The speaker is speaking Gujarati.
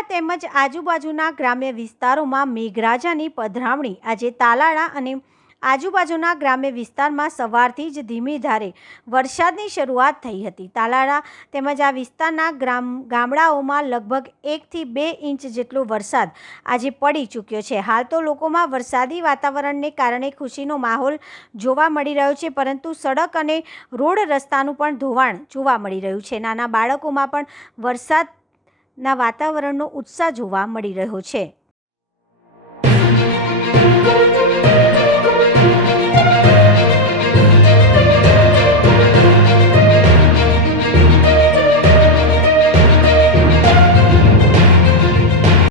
તાલાળા તેમજ આજુબાજુના ગ્રામ્ય વિસ્તારોમાં મેઘરાજાની પધરામણી આજે તાલાળા અને આજુબાજુના ગ્રામ્ય વિસ્તારમાં સવારથી જ ધીમી ધારે વરસાદની શરૂઆત થઈ હતી. તાલાળા તેમજ આ વિસ્તારના ગામડાઓમાં લગભગ 1 થી 2 ઇંચ જેટલો વરસાદ આજે પડી ચૂક્યો છે. હાલ તો લોકોમાં વરસાદી વાતાવરણને કારણે ખુશીનો માહોલ જોવા મળી રહ્યો છે, પરંતુ સડક અને રોડ રસ્તાનું પણ ધોવાણ જોવા મળી રહ્યું છે. નાના બાળકોમાં પણ વરસાદના વાતાવરણનો ઉત્સાહ જોવા મળી રહ્યો છે.